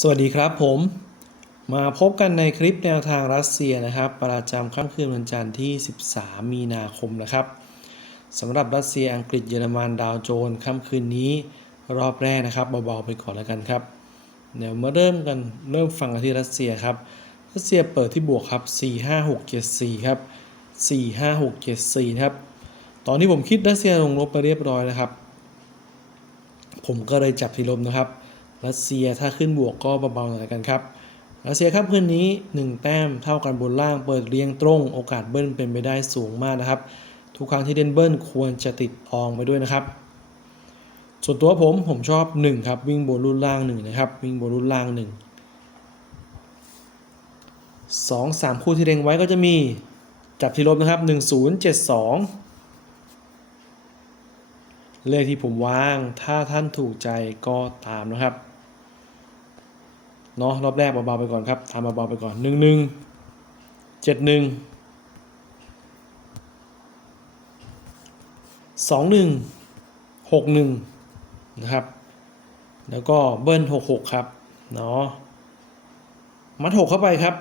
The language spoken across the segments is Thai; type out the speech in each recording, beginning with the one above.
สวัสดีครับผม มาพบกันในคลิปแนวทางรัสเซียนะครับ ประจำค่ำคืนวันจันทร์ที่ 13 มีนาคมนะครับสำหรับรัสเซียอังกฤษเยอรมันดาวโจนส์ค่ำคืนนี้รอบแรกนะครับเบาๆไปก่อนแล้วกันครับเดี๋ยวมาเริ่มกันเริ่มฟังกันที่รัสเซียครับรัสเซียเปิดที่บวกครับ 4 5 6 7 4 ครับ 4 5 6 7 4 นะครับ ตอนนี้ผมคิดรัสเซียลงลบไปเรียบร้อยนะครับ ผมก็เลยจับที่ลบนะครับ รัสเซียถ้าขึ้นบวกก็เบาๆหน่อยกันครับรัสเซียครับคืนนี้ 1 แต้มเท่ากันบนล่างเปิดเรียงตรง โอกาสเบิ้ลเป็นไปได้สูงมากนะครับ ทุกครั้งที่เล่นเบิ้ลควรจะติดอองไปด้วยนะครับ ส่วนตัวผมผมชอบ 1 ครับ วิ่งบนรุ่นล่าง1นะครับวิ่งบนรุ่นล่าง 1 2 3 คู่ที่เล็งไว้ก็จะมีจับที่ลบนะครับ 1072 เลขที่ผมวางถ้าท่านถูกใจก็ตามนะครับ เนาะรอบแรกเบาๆไปก่อนครับตามเบาๆไปก่อนหนึ่งหนึ่งเจ็ดหนึ่งสองหนึ่งหกหนึ่งนะครับ แล้วก็เบิ้ล6 6ครับเนาะมัดหกเข้าไปครับ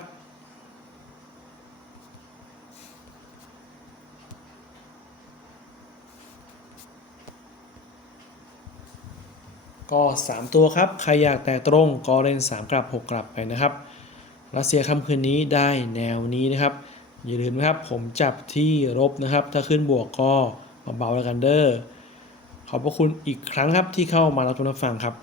ก็ 3 ตัวครับ ใครอยากแต่ตรงก็เล่น 3 กลับ 6 กลับไปนะครับรัสเซียค่ำคืนนี้ได้แนวนี้นะครับ อย่าลืมนะครับผมจับที่ลบนะครับ ถ้าขึ้นบวกก็เบาๆแล้วกันเด้อขอบพระคุณอีกครั้งครับที่เข้ามารับชมรับฟังครับ